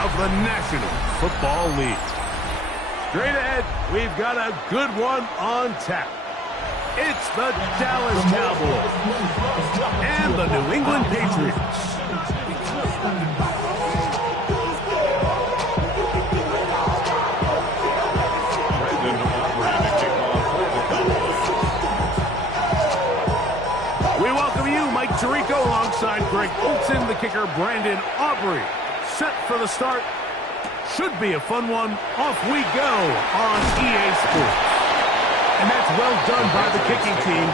of the National Football League. Straight ahead, we've got a good one on tap. It's the Dallas Cowboys and the New England Patriots. We welcome you, Mike Tirico, alongside Greg Olsen, the kicker, Brandon Aubrey. Set for the start. Should be a fun one. Off we go on EA Sports. And that's well done by the kicking team.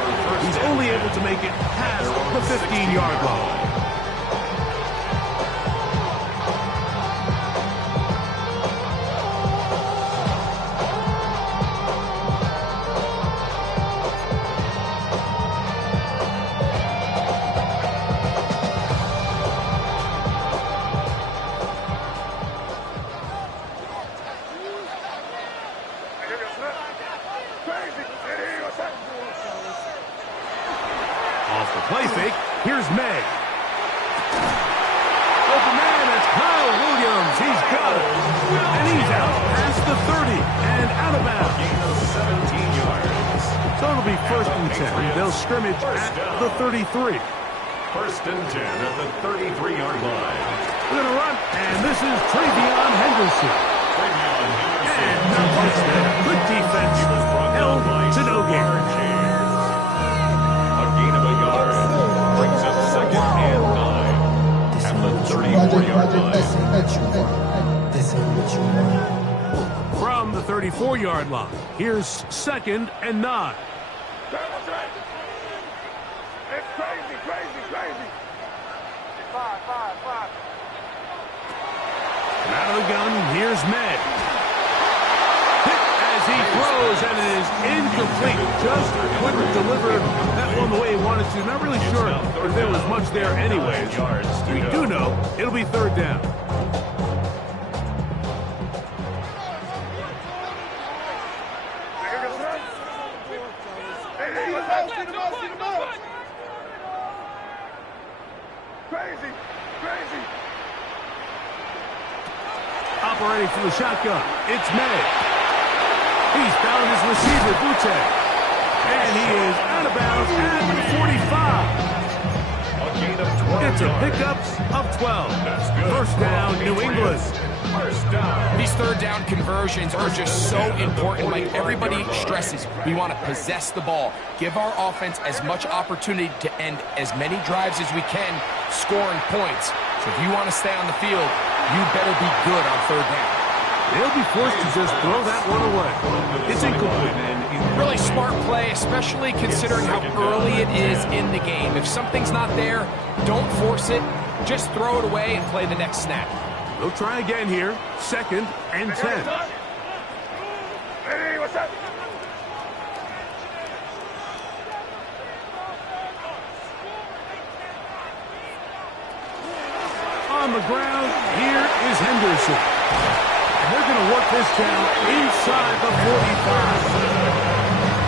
He's only able to make it past the 15-yard line. Off the play fake, here's Meg. Open man, it's Kyle Williams. He's got it. And he's out past the 30 and out of bounds. 17 yards. So it'll be 1st and 10. They'll scrimmage at the 33. 1st and 10 at the 33-yard line. We're going to run, and this is Travion Henderson. And no touchdown. Good defense. Held to no gain. From the 34-yard line, here's 2nd and 9. It's crazy. 5. Out of the gun, here's Meg. Hit as he throws, and it is incomplete. Just couldn't deliver that one the way he wanted to. Not really sure if there was much there anyways. We do know it'll be 3rd down. Crazy. Operating from the shotgun, it's May. He's found his receiver, Butte. And he is out of bounds at the 45. A gain of 12 It's a yards. pickup of 12. That's good. 1st down, New England. 1st down. These 3rd down conversions are just so important. Like everybody stresses, we want to possess the ball. Give our offense as much opportunity to end as many drives as we can, scoring points. So if you want to stay on the field, you better be good on 3rd down. They'll be forced to just throw that one away. It's incomplete. Really smart play, especially considering how early it is in the game. If something's not there, don't force it. Just throw it away and play the next snap. They'll try again here. 2nd and 10. Hey, what's up? On the ground, here is Henderson. And they're going to work this down inside the 45.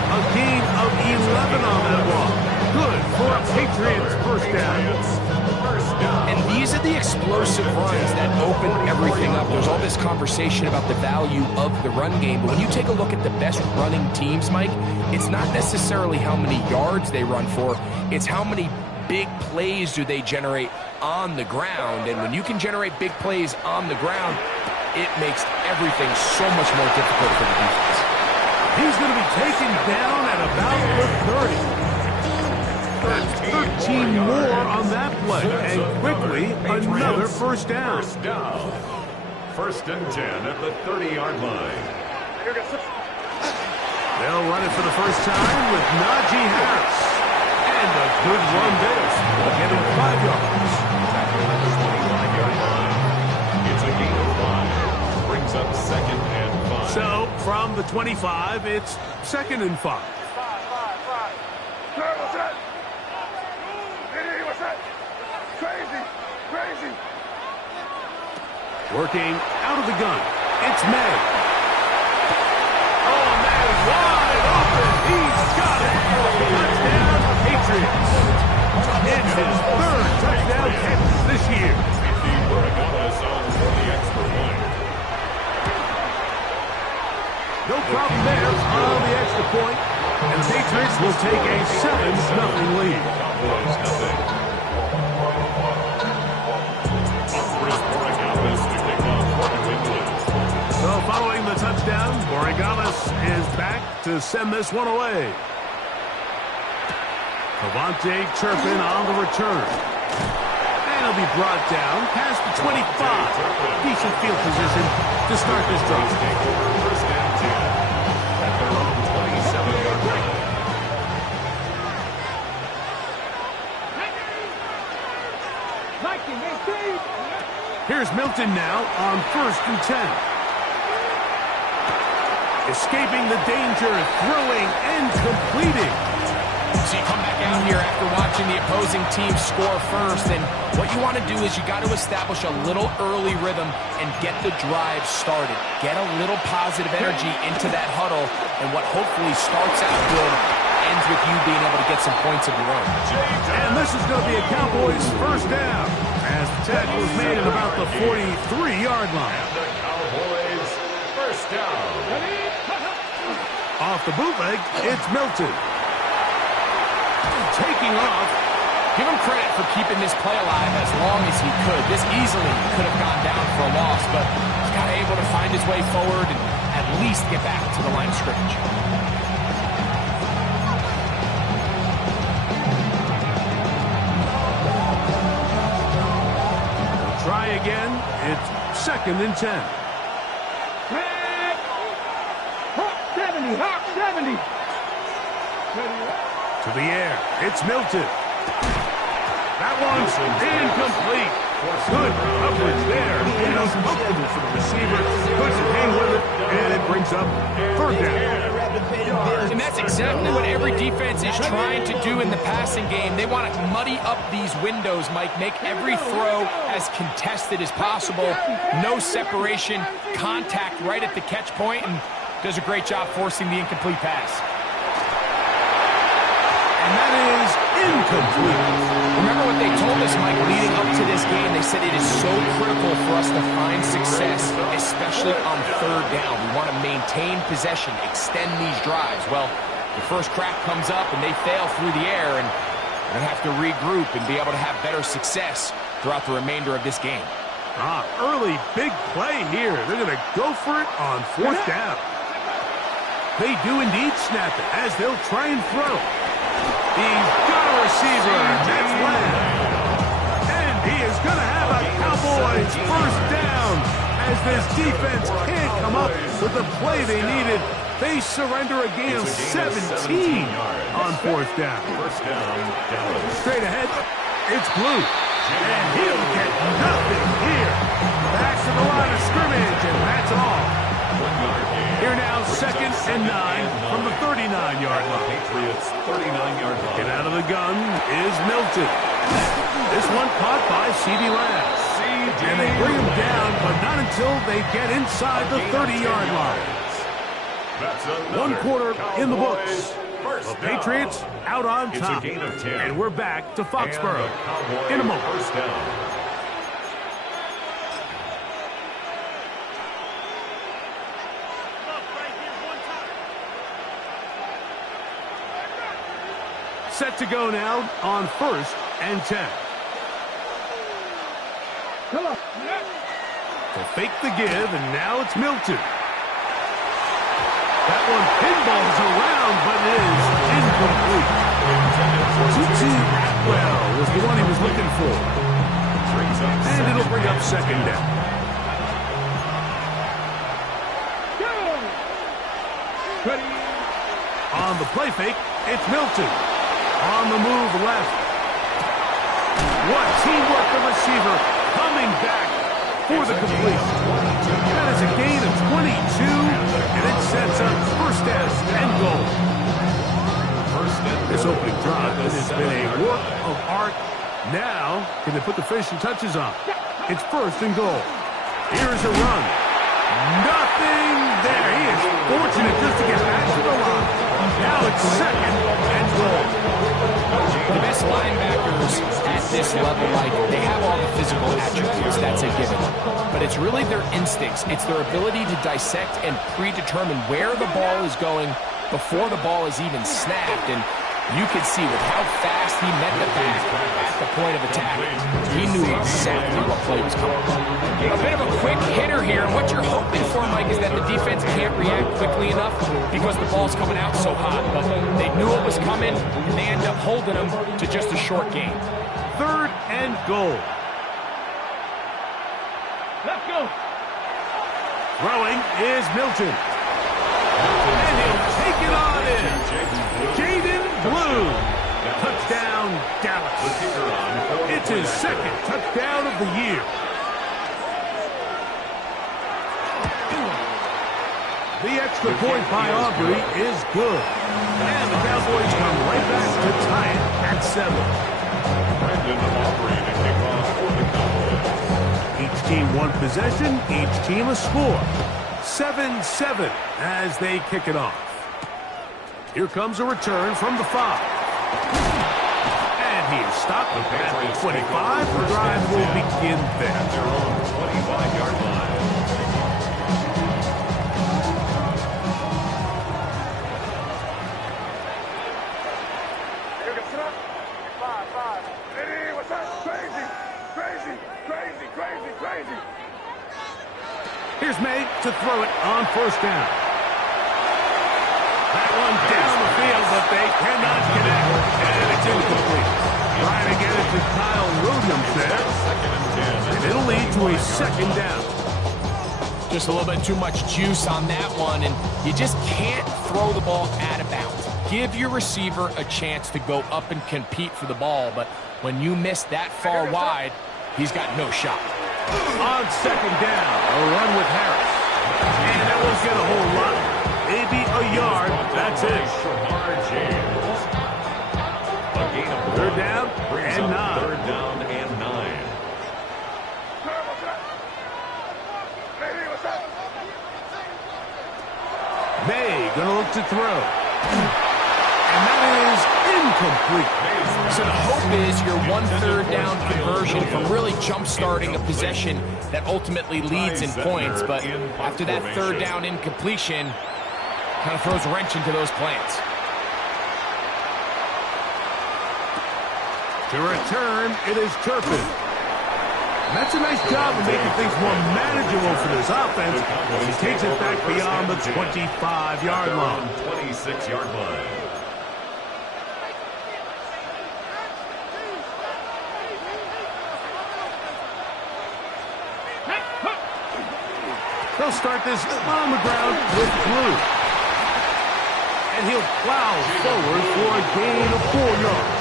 A gain of 11 on that walk. Good for a Patriots 1st down. And these are the explosive runs that open everything up. There's all this conversation about the value of the run game, but when you take a look at the best running teams, Mike, it's not necessarily how many yards they run for, it's how many big plays do they generate on the ground. And when you can generate big plays on the ground, it makes everything so much more difficult for the defense. He's going to be taken down at about the 30. 13 more on that play, and quickly another 1st down. 1st and 10 at the 30-yard line. They'll run it for the 1st time with Najee Harris. And a good run there. We'll get him 5 yards. It's a gain of 5. Brings up 2nd and 5. So, from the 25, it's 2nd and 5. 5. What's that? Hey, what's that? Crazy. Working out of the gun, it's May. Oh, May, wide open. He's got it. Touchdown, Patriots. It's his 3rd touchdown catch this year. We're on the extra point, and the Patriots will take a 7-0 lead. Cowboys nothing. Chris Borregales to kick off for New England. So following the touchdown, Borregales is back to send this one away. Cavante Turpin on the return. And he'll be brought down past the 25. Decent field position to start this drive. Take over first and 10 at their own 27-yard line. Here's Milton now on 1st and 10. Escaping the danger, throwing and completing. So you come back out here after watching the opposing team score first, and what you want to do is you got to establish a little early rhythm and get the drive started. Get a little positive energy into that huddle, and what hopefully starts out good ends with you being able to get some points of your own. And this is going to be a Cowboys first down as the tackle is made at about the 43-yard line. And the Cowboys first down. Off the bootleg, it's Milton. Taking off. Give him credit for keeping this play alive as long as he could. This easily could have gone down for a loss, but he's kind of able to find his way forward and at least get back to the line of scrimmage. Try again. It's 2nd and 10. Hawk 70. To the air. It's Milton. That one's incomplete. Good coverage there. It was comfortable for the receiver. Couldn't hang with it, and it brings up 3rd down. And that's exactly what every defense is trying to do in the passing game. They want to muddy up these windows, Mike, make every throw as contested as possible. No separation, contact right at the catch point, and does a great job forcing the incomplete pass. And that is incomplete. Remember what they told us, Mike, leading up to this game. They said it is so critical for us to find success, especially on 3rd down. We want to maintain possession, extend these drives. Well, the first crack comes up and they fail through the air, and they're going to have to regroup and be able to have better success throughout the remainder of this game. Early big play here. They're going to go for it on 4th down. They do indeed snap it as they'll try and throw. He's got a receiver. That's Lamb. And he is going to have a Cowboys first down as this defense can't come up with the play they needed. They surrender a gain of 17 on 4th down. First down, Dallas. Straight ahead, it's Blue. And he'll get nothing here. Back to the line of scrimmage, and that's all. Here now, 2nd and 9 from the 39-yard line. Patriots 39-yard line. Get out of the gun is Milton. This one caught by CeeDee Lamb. And they bring him down, but not until they get inside the 30-yard line. One quarter in the books. The Patriots out on top. And we're back to Foxborough in a moment. First down. Set to go now on 1st and 10. To fake the give, and now it's Milton. That one pinballs around, but is incomplete. Tutu Atwell was the one he was looking for. And it'll bring up 2nd down. On the play fake, it's Milton. On the move left. What teamwork, the receiver coming back for the completion. That is a gain of 22, and it sets up 1st down and goal. This opening drive has been a work of art. Now, can they put the finishing touches on? It's 1st and goal. Here's a run. Nothing there. He is fortunate just to get back to the line. Now it's 2nd and goal. The best linebackers at this level, Mike, they have all the physical attributes. That's a given. But it's really their instincts. It's their ability to dissect and predetermine where the ball is going before the ball is even snapped, and you can see with how fast he met the back at the point of attack, he knew exactly what play was coming. A bit of a quick hitter here, and what you're hoping for, Mike, is that the defense can't react quickly enough because the ball's coming out so hot. But they knew it was coming, and they end up holding them to just a short gain. 3rd and goal. Let's go. Throwing is Milton. And he'll take it on in. Jaden Blue. Touchdown, Dallas. It's his 2nd touchdown of the year. The extra point by Aubrey is good. And the Cowboys come right back to tie it at 7. Brandon Aubrey to kick off for the Cowboys. Each team one possession, each team a score. 7-7 as they kick it off. Here comes a return from the 5. And he is stopped at the 25. The drive will begin there. At their own 25-yard line. You can sit up. 5. Hey, what's that? Crazy. Crazy. Crazy. Crazy. Crazy. Here's May to throw it on 1st down. That one down the field, but they cannot connect. And it's incomplete. Trying to get it to Kyle Williams there. And it'll lead to a 2nd down. Just a little bit too much juice on that one, and you just can't throw the ball out of bounds. Give your receiver a chance to go up and compete for the ball, but when you miss that far wide, he's got no shot. On 2nd down, a run with Harris. And that won't get a whole lot. Maybe a yard. That's it. Shamar James. A gain of 3rd down and 9. 3rd down and 9. What's that? Hey, what's that? May gonna look to throw. And that is incomplete. So the hope is your 1/3 down conversion from really jump-starting a possession that ultimately leads in points. But after that 3rd down incompletion, kind of throws a wrench into those plans. To return, it is Turpin. That's a nice job of making things more manageable for this offense as he takes it back beyond the 25-yard line. 26-yard line. They'll start this on the ground with Blue. And he'll plow forward for a gain of 4 yards.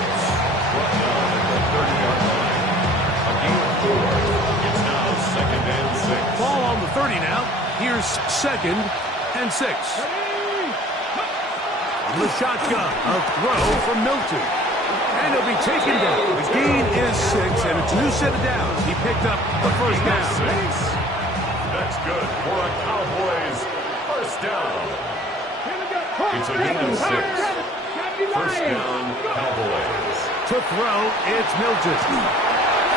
Brought down at the 30-yard line. A gain of 4. It's now 2nd and 6. Ball on the 30 now. Here's 2nd and 6. On the shotgun, a throw from Milton. And he'll be taken down. The gain is 6, and it's a new set of downs. He picked up the 1st down. That's good for a Cowboys 1st down. It's a gain of 6. 1st down, Cowboys. To throw, it's Milton.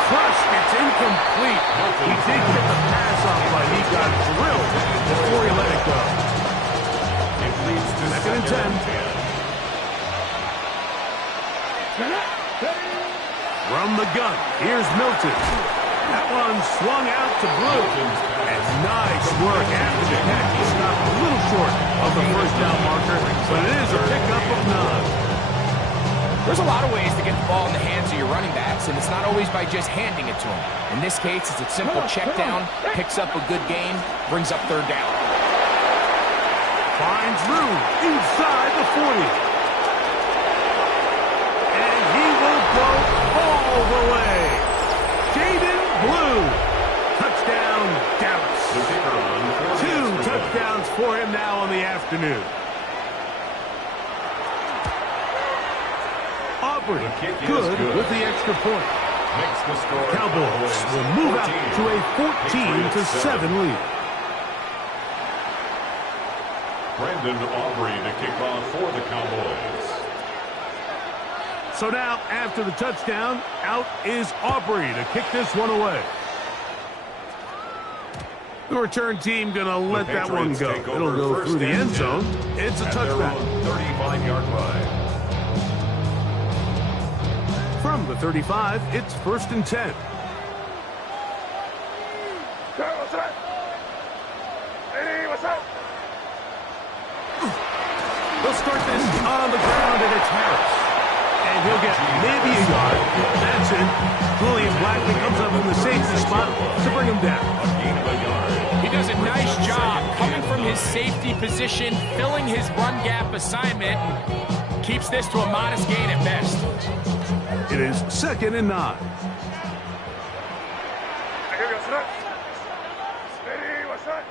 Crush, it's incomplete. He did get the pass off, but he got drilled before he let it go. It leads to 2nd and 10. From the gun, here's Milton. That one swung out to Blue. And nice work after the catch. He stopped a little short of the 1st down marker, but it is a pickup of 9. There's a lot of ways to get the ball in the hands of your running backs, and it's not always by just handing it to them. In this case, it's a simple check down, picks up a good gain, brings up 3rd down. Finds room inside the 40. And he will go all the way. Jaden Blue. Touchdown, Dallas. The kicker on 2 touchdowns for him now on the afternoon. Aubrey, good with the extra point. Makes the score. Cowboys will move out to a 14-7 lead. Brandon Aubrey to kick off for the Cowboys. So now, after the touchdown, out is Aubrey to kick this one away. The return team going to let that one go. It'll go through the end zone. It's a touchback. 35-yard line. From the 35, it's 1st and 10. What's up? Hey, what's up? They'll start this on the ground, and it's Harris. And he'll get maybe a yard. That's it. Julian Blackman comes up in the safety spot to bring him down. Gain of a yard. He does a nice job coming from his safety position, filling his run gap assignment, and keeps this to a modest gain at best. It is 2nd and 9. Hey, what's up? Hey, what's up?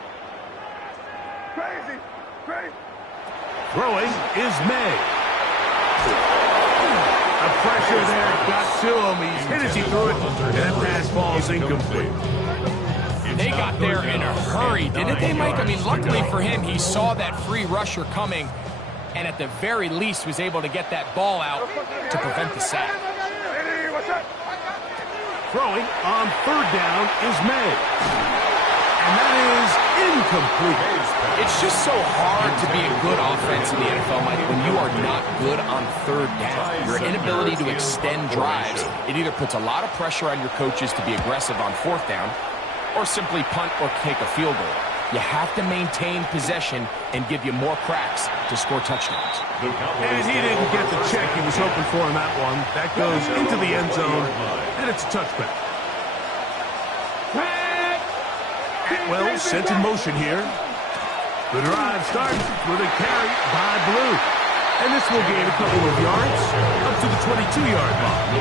Crazy, crazy. Throwing is May. The pressure there got to him. He's hit as he threw it, and that pass falls incomplete. They got there in a hurry, didn't they, Mike? I mean, luckily for him, he saw that free rusher coming, and at the very least was able to get that ball out to prevent the sack. Hey, what's up? Throwing on 3rd down is May. And that is incomplete. It's just so hard to be a good offense in the NFL, Mike, when you are not good on 3rd down. Your inability to extend drives, it either puts a lot of pressure on your coaches to be aggressive on 4th down or simply punt or take a field goal. You have to maintain possession and give you more cracks to score touchdowns. And he didn't get the check he was hoping for in that one. That goes into the end zone, and it's a touchback. Atwell sent in motion here. The drive starts with a carry by Blue. And this will gain a couple of yards up to the 22-yard line.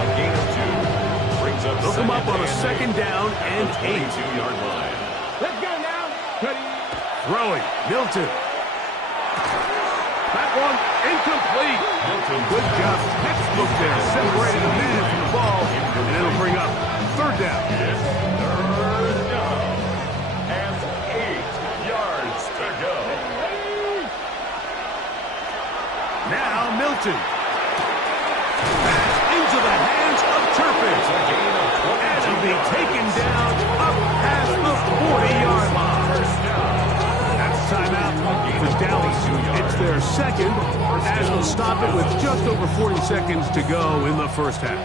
A gain of 2 brings up. They'll come up on a 2nd down and 8. 22-yard line. Let's go now. Ready? Throwing, Milton. That one incomplete. Good job. Textbook there. Separated a man from the ball, and it'll bring up 3rd down. It's 3rd down. And 8 yards to go. Now Milton. Pass into the hands of Turpin. And he'll be taken down up past the 40-yard line. That's a timeout for Dallas. It's their 2nd, as will stop it with just over 40 seconds to go in the first half.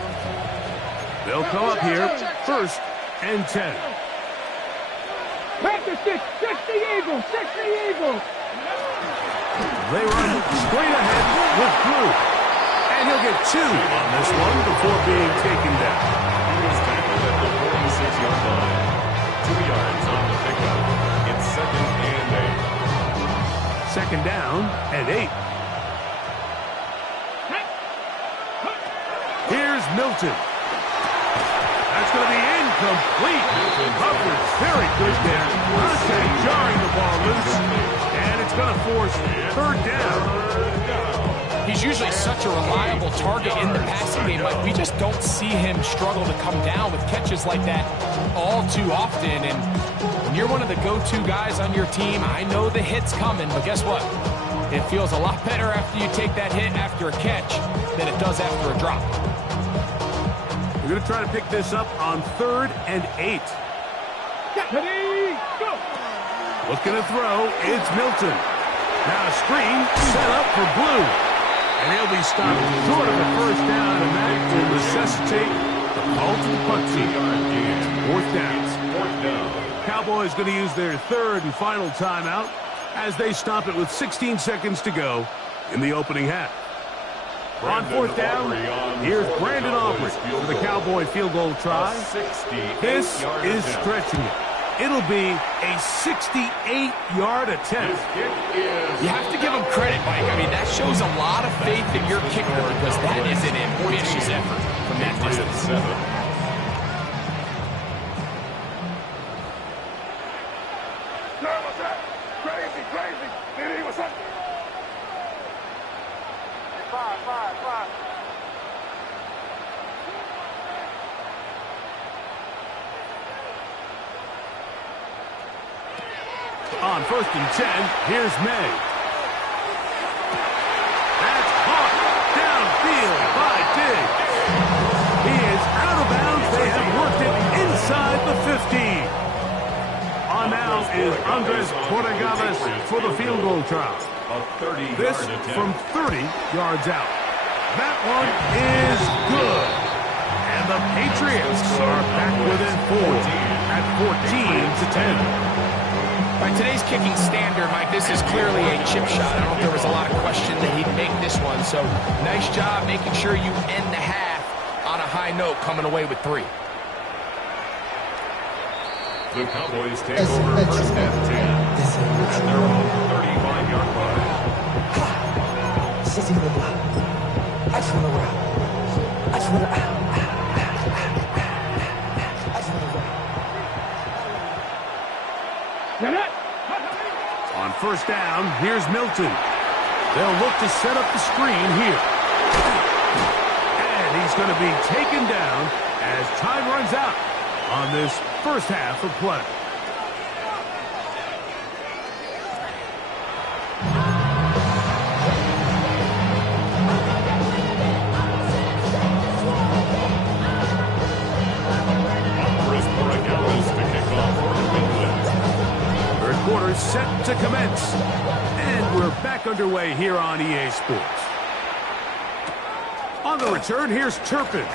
They'll come up here 1st and 10. Practice 60 Eagles, 60 Eagles. They run straight ahead with Blue. And he'll get 2 on this one before being taken down. He was tackled at the 46-yard line. 2 yards on the pickup. It's 2nd and 8. 2nd down and 8. Here's Milton. That's going to be incomplete. Coverage very good there. Contact jarring the ball loose. And it's going to force 3rd down. He's usually such a reliable target in the passing game. Like, we just don't see him struggle to come down with catches like that all too often. And when you're one of the go-to guys on your team, I know the hit's coming, but guess what? It feels a lot better after you take that hit after a catch than it does after a drop. We're going to try to pick this up on 3rd and 8. Ready, go. Looking to throw, it's Milton. Now a screen set up for Blue. And he'll be stopped short of a 1st down, and that will necessitate the call to the punt team. 4th down. 4th down. Cowboys going to use their 3rd and final timeout as they stop it with 16 seconds to go in the opening half. On 4th down, here's Brandon Aubrey for the Cowboy field goal try. This is stretching it. It'll be a 68-yard attempt. You have to give him credit, Mike. I mean, that shows a lot of faith in your kicker because that is an ambitious effort from that distance. 7. What's up? Crazy, crazy. Diddy, what's up? 5. On 1st and 10, here's May. That's caught downfield by Diggs. He is out of bounds. They have worked it inside the 15. is Andres Portegaves for the field goal try. This from 30 yards out. That one is good. And the Patriots are back within 4 at 14-10. All right, today's kicking standard, Mike, this is clearly a chip shot. I don't know if there was a lot of question that he'd make this one. So nice job making sure you end the half on a high note, coming away with 3. The Cowboys take over first and 10 at their own 35-yard line. I just want to rock. I just want to On first down, here's Milton. They'll look to set up the screen here. And he's going to be taken down as time runs out on this first half of play. Third quarter set to commence. And we're back underway here on EA Sports. On the return, here's Turpin.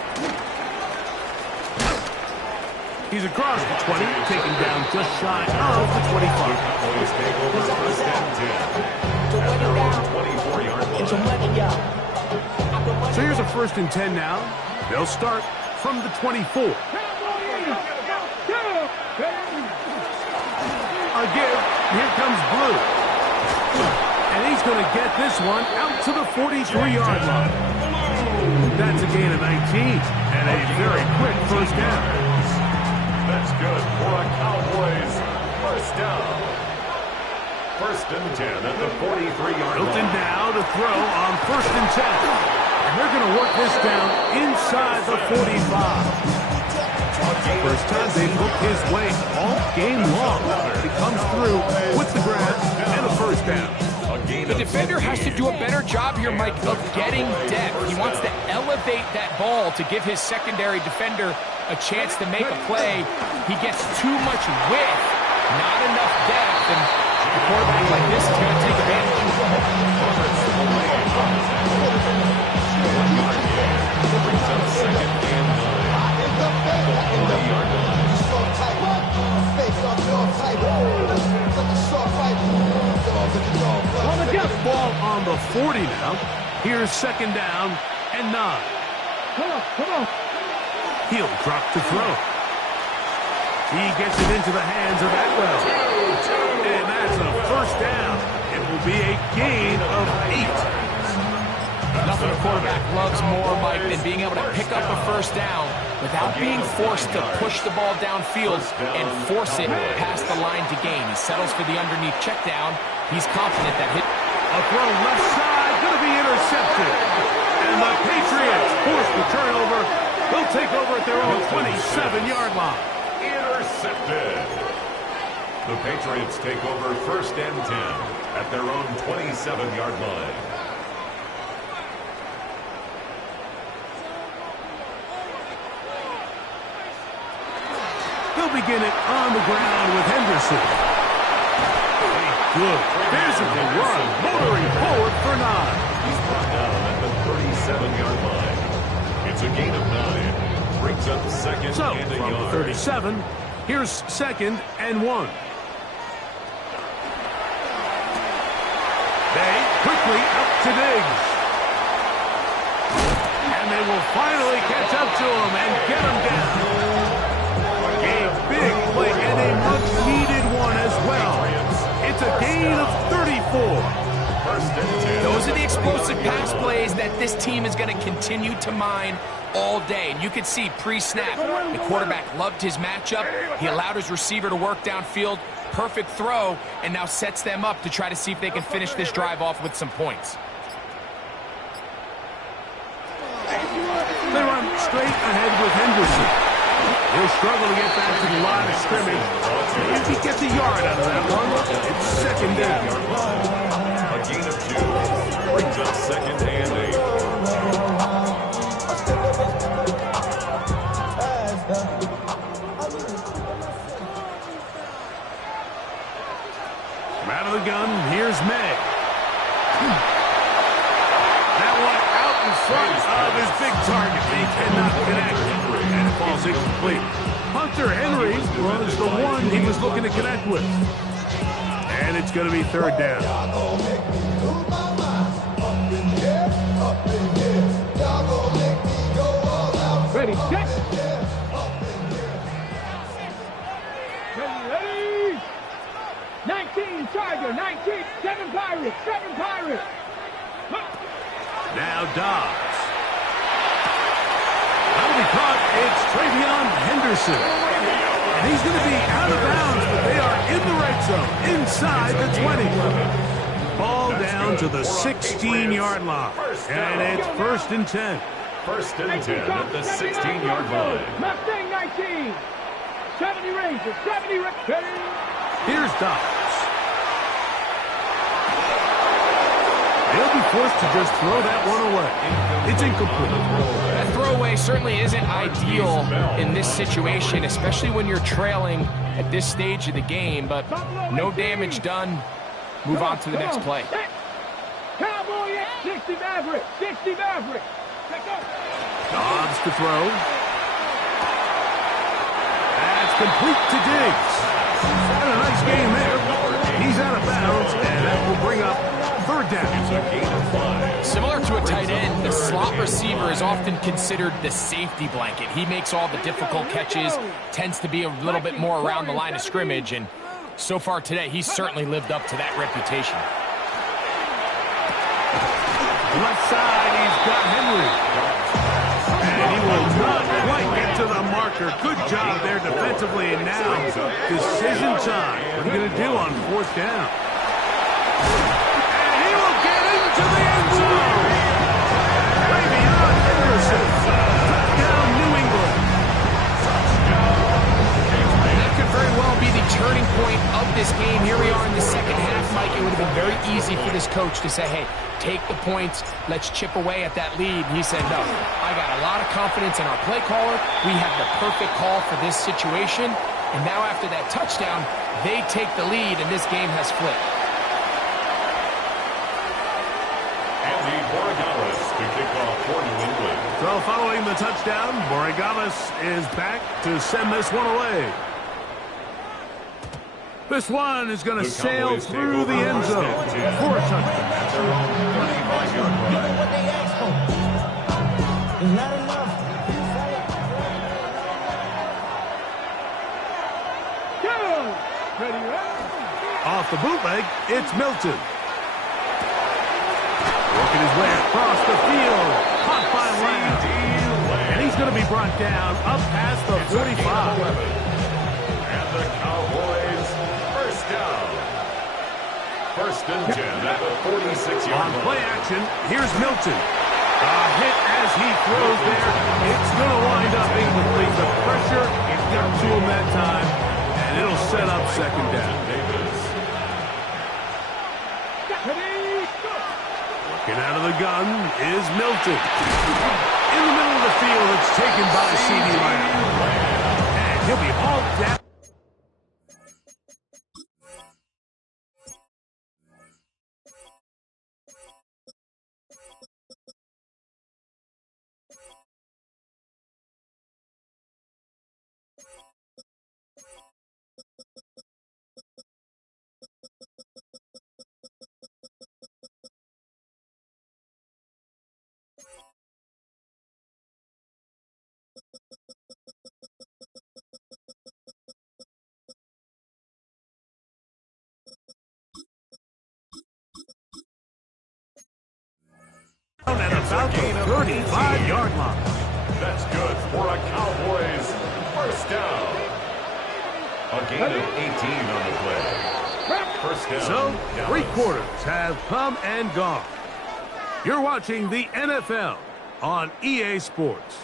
He's across the 20, taken down just shy of the 25. Cowboys take over first and 10 at their own 24-yard line. So here's a first and 10 now. They'll start from the 24. A give. Here comes Blue. And he's going to get this one out to the 43-yard line. That's a gain of 19 and a very quick first down. That's good for a Cowboys first down. First and 10 at the 43-yard line. Milton now to throw on first and 10. And they're going to work this down inside the 45. First time they look his way all game long. He comes through with the grab and a first down. The defender has to do a better job here, Mike, of getting depth. He wants to elevate that ball to give his secondary defender a chance to make a play. He gets too much width, not enough depth, and a quarterback like this is going to take advantage. Ball on the 40 now. Here's second down and 9. Come on. He'll drop to throw. He gets it into the hands of Atwell. And that's a first down. It will be a gain of 8. Nothing a quarterback loves more, Mike, than being able to pick up a first down without being forced to push the ball downfield and force it past the line to gain. He settles for the underneath check down. He's confident that a throw left side, going to be intercepted. And the Patriots force the turnover. They'll take over at their own 27-yard line. Intercepted. The Patriots take over first and 10 at their own 27-yard line. They'll begin it on the ground with Henderson. Good physical run, motoring forward for 9. He's brought down at the 37-yard line. It's a gain of 9. Brings up second and a from yard. 37, here's second and 1. They quickly out to Diggs. And they will finally catch up to him and get him down. A big play and a much-needed one as well. It's a gain of 34. Those are the explosive pass plays that this team is going to continue to mine all day. And you can see pre-snap, the quarterback loved his matchup. He allowed his receiver to work downfield. Perfect throw, and now sets them up to try to see if they can finish this drive off with some points. They run straight ahead with Henderson. He'll struggle to get back to the line of scrimmage. If he gets a yard out of that one, it's second down. A gain of 2 brings up second and 8. Out of the gun, here's May. That one out in front of his big target. They cannot connect, and it falls incomplete. Hunter Henry was the one he was looking to connect with. And it's going to be third down. Ready, set. Ready. 19, Charger, 19, 7 Pirates, 7 Pirates. Now Dobbs. That'll be caught. It's Travion Henderson. And he's going to be out of bounds, but they are in the red zone, inside the 20. Ball down to the 16-yard line. And it's 1st and 10. 1st and 10 at the 16-yard line. Mustang 19. 70 Rangers, 70 Rangers. Here's Dobbs. They'll be forced to just throw that one away. It's incomplete. That throwaway certainly isn't ideal in this situation, especially when you're trailing at this stage of the game, but no damage done. Move on to the next play. Cowboy 60 Maverick, 60 Maverick. Dobbs to throw. That's complete to Diggs. Had a nice game there. He's out of bounds, and that will bring up third down. It's a gain of 5. Similar to a tight end, the slot receiver is often considered the safety blanket. He makes all the difficult catches, tends to be a little bit more around the line of scrimmage, and so far today, he's certainly lived up to that reputation. Left side, he's got Henry. And he will not quite get to the marker. Good job there defensively, and now decision time. What are you going to do on 4th down? And he will get into the end zone. Travion Henderson. Touchdown, New England. That could very well be the turning point of this game. Here we are in the second half, Mike. It would have been very easy for this coach to say, hey, take the points, let's chip away at that lead. He said, no, I got a lot of confidence in our play caller. We have the perfect call for this situation. And now after that touchdown, they take the lead, and this game has flipped. Andy Borregales to kick off for New England. So following the touchdown, Borregales is back to send this one away. This one is going to sail through the end zone for a touchdown. At their own 35-yard line. What they asked for. It's not enough. Ready, Off the bootleg, it's Milton. Working his way across the field. Caught by Lamb. And he's going to be brought down up past the 45. And the Cowboys first down. 1st and 10 at the 46-yard On line. play action, here's Milton. A hit as he throws there. It's going to wind up incomplete. The pressure, it got to him that time, and it'll set up second down. Davis. Working out of the gun is Milton. In the middle of the field, it's taken by CeeDee Lamb. And he'll be hauled down. At about the 35-yard line. That's good for a Cowboys first down. A gain of 18 on the play. First down. So, Dallas. 3 quarters have come and gone. You're watching the NFL on EA Sports.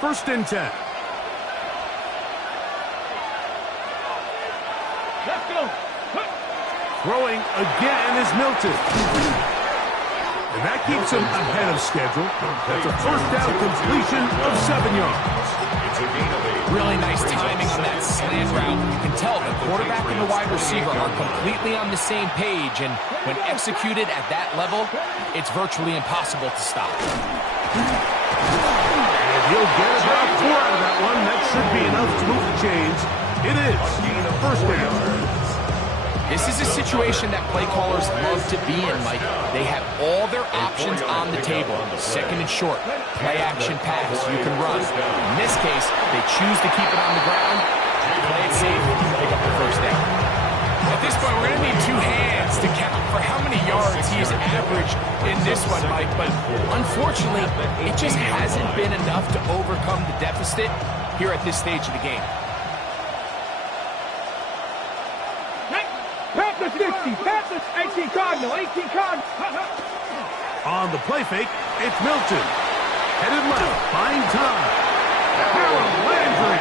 First and 10. Let's go. Throwing again is Milton. And that keeps him ahead of schedule. That's a first down completion of 7 yards. It's a gain of 8. Really nice timing on that slant route. You can tell the quarterback and the wide receiver are completely on the same page, and when executed at that level, it's virtually impossible to stop. And he'll get about 4 out of that one. That should be enough to move the chains. It is first down. This is a situation that play callers love to be in, Mike. They have all their options on the table. Second and short, play action pass, you can run. In this case, they choose to keep it on the ground, play it safe, pick up the first down. At this point, we're going to need 2 hands to count for how many yards he's averaged in this one, Mike. But unfortunately, it just hasn't been enough to overcome the deficit here at this stage of the game. Panthers 50, Panthers 18 Cardinal, 18 Cardinal. On the play fake, it's Milton. Headed left, buying time. Harold Landry.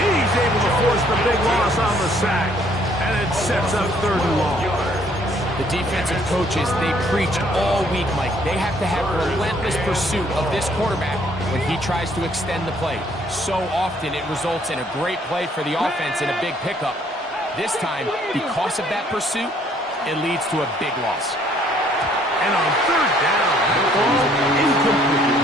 He's able to force the big loss on the sack. And it sets up 3rd and long. The defensive coaches, they preach all week, Mike. They have to have a relentless pursuit of this quarterback when he tries to extend the play. So often it results in a great play for the offense and a big pickup. This time, because of that pursuit, it leads to a big loss. And on 3rd down, that ball incomplete.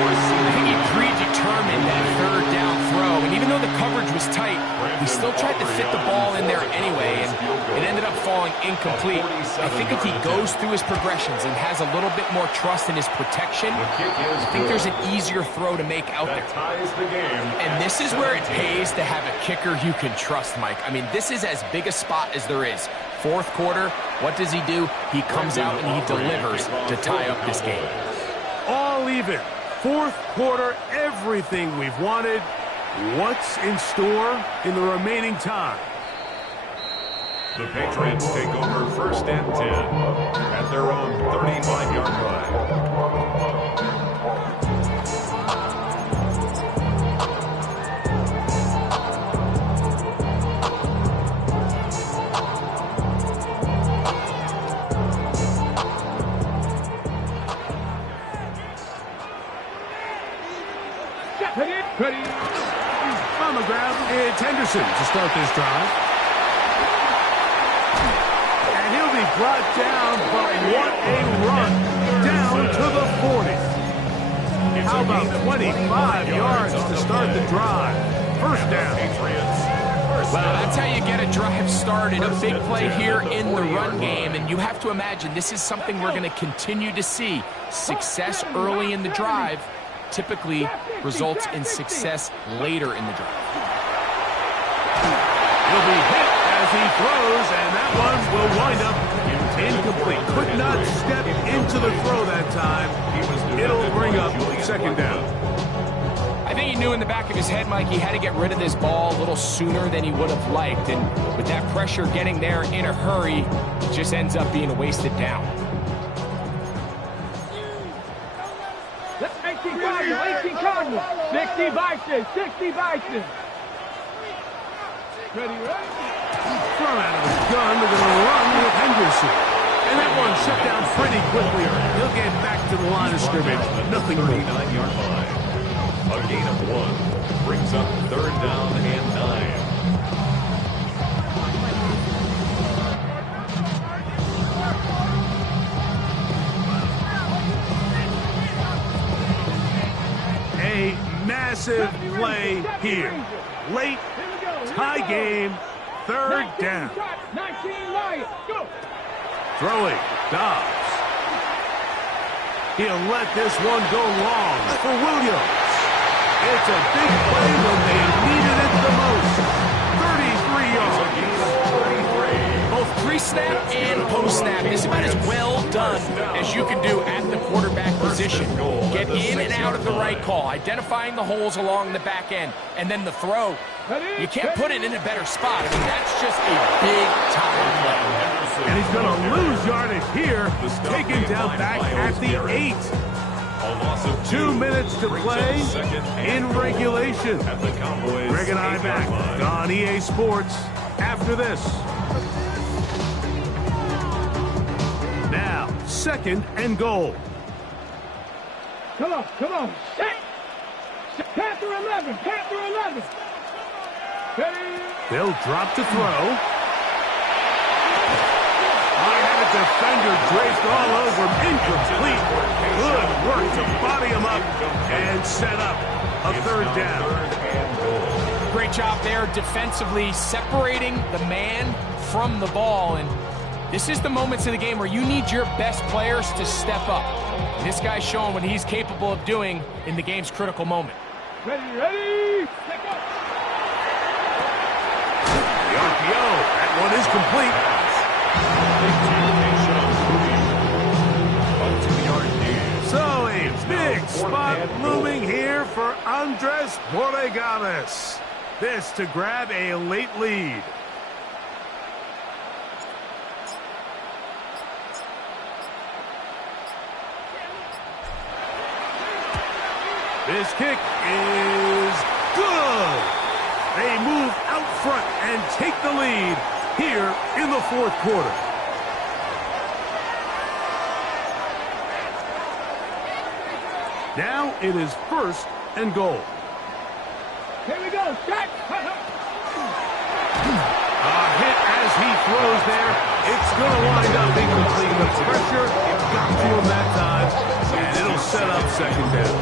I think he predetermined that 3rd down throw, and even though the coverage was tight, he still tried to fit the ball in there anyway, and it ended up falling incomplete. I think if he goes through his progressions and has a little bit more trust in his protection, I think there's an easier throw to make out there. And this is where it pays to have a kicker you can trust, Mike. I mean, this is as big a spot as there is. 4th quarter, what does he do? He comes out and he delivers to tie up this game. All even. 4th quarter, everything we've wanted. What's in store in the remaining time? The Patriots take over 1st and 10 at their own 35-yard line. Ready. On the ground, it's Henderson to start this drive. And he'll be brought down, but what a run. Down to the 40. How about 25 yards to start the drive? First down. Well, that's how you get a drive started. A big play here in the run game, and you have to imagine this is something we're going to continue to see. Success early in the drive typically results in success later in the drive. He'll be hit as he throws, and that one will wind up incomplete. Could not step into the throw that time. It'll bring up 2nd down. I think he knew in the back of his head, Mike, he had to get rid of this ball a little sooner than he would have liked, and with that pressure getting there in a hurry, it just ends up being a wasted down. 18 Cardinal, 60 Bison, 60 Bison. Ready? Thrown out of his gun, they're going to run with Henderson. And that one shut down pretty quickly. He'll get back to the line of scrimmage. Nothing more. 39-yard line. A gain of 1 brings up 3rd down and 9. A massive play here. Late, tie game, 3rd down. 19 Lions, go! Throwing, Dobbs. He'll let this one go long for Williams. It's a big play when they needed it the most. 33 yards. Both pre-snap and post-snap is about as well done as you can do at the quarterback position. Get in and out of the right call, identifying the holes along the back end, and then the throw. You can't put it in a better spot. I mean, that's just a big-time play. And he's going to lose yardage here, taken down back at the 8. 2 minutes to play in regulation. Greg and I back on EA Sports after this. Now, 2nd and goal. Come on. Set. Panther 11. They'll drop to throw. I had a defender draped all over him. Incomplete. Good work to body him up and set up a third down. Great job there defensively, separating the man from the ball. And this is the moments of the game where you need your best players to step up. And this guy's showing what he's capable of doing in the game's critical moment. Ready. Take off. The RPO. That one is complete. So a big spot looming here for Andres Borregales. This to grab a late lead. This kick is good. They move out front and take the lead here in the fourth quarter. Now it is 1st and goal. Here we go. Check. A hit as he throws there. It's going to wind up incomplete. The pressure got to him that time, and it'll set up 2nd down.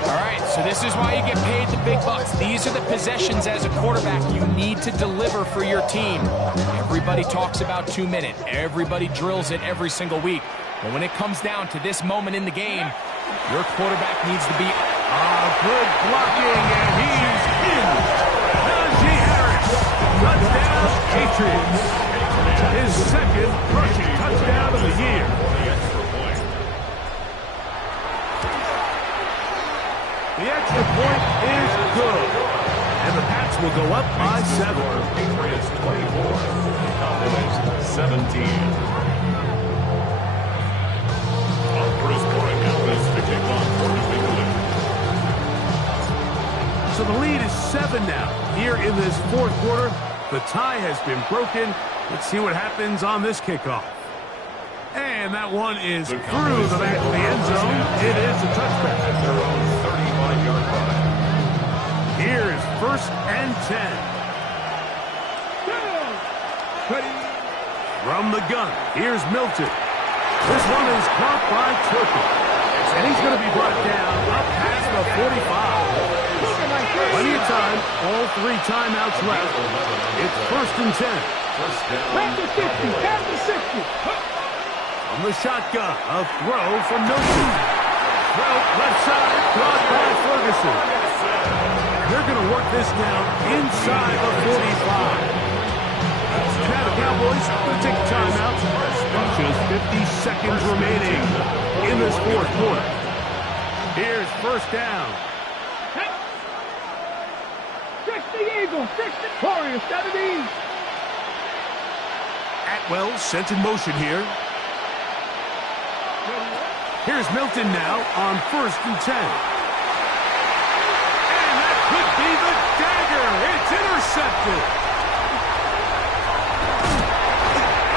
All right, so this is why you get paid the big bucks. These are the possessions as a quarterback you need to deliver for your team. Everybody talks about 2 minutes. Everybody drills it every single week. But when it comes down to this moment in the game, your quarterback needs to be good blocking, and he's in. Najee Harris, touchdown Patriots. His 2nd rushing touchdown of the year. The extra point is good, and the Pats will go up by 7. Patriots 24, Cowboys 17. Andres Borregales to kick off for New England. So the lead is 7 now. Here in this 4th quarter, the tie has been broken. Let's see what happens on this kickoff. And that one is through the back of the end zone. It is a touchback. At their own 35-yard line. Here is 1st and 10. From the gun, here's Milton. This one is caught by Turpin. And he's going to be brought down up past the 45. Plenty of time, all 3 timeouts left. It's 1st and 10. First down. Kansas 60. From the shotgun, a throw from Milton. Throw left side, caught by Ferguson. They're going to work this now inside the 45. Now the Cowboys going to take a timeout. Just 50 seconds remaining in this 4th quarter. Here's 1st down. 60 Eagles, 60 Warriors, 70. Atwell sent in motion here. Here's Milton now on 1st and 10. And that could be the dagger. It's intercepted.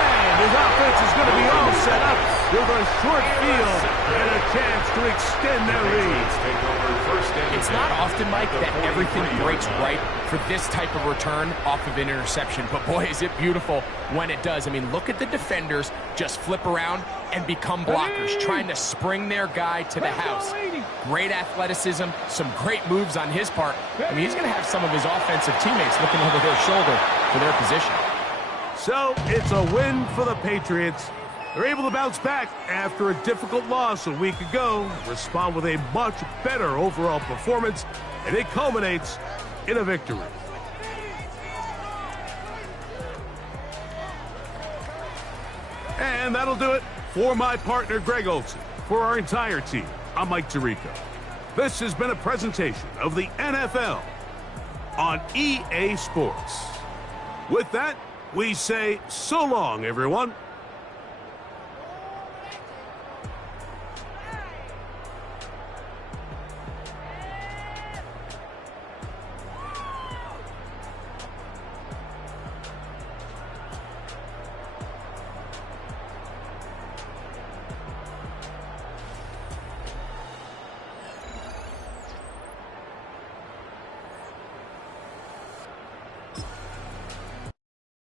And his offense is going to be all set up with a short field and a chance to extend their lead. It's not often, Mike, that everything breaks right for this type of return off of an interception. But boy, is it beautiful when it does. I mean, look at the defenders just flip around and become blockers, trying to spring their guy to the house. Great athleticism, some great moves on his part. I mean, he's going to have some of his offensive teammates looking over their shoulder for their position. So it's a win for the Patriots. They're able to bounce back after a difficult loss a week ago, respond with a much better overall performance, and it culminates in a victory. And that'll do it for my partner, Greg Olsen. For our entire team, I'm Mike Tirico. This has been a presentation of the NFL on EA Sports. With that, we say so long, everyone.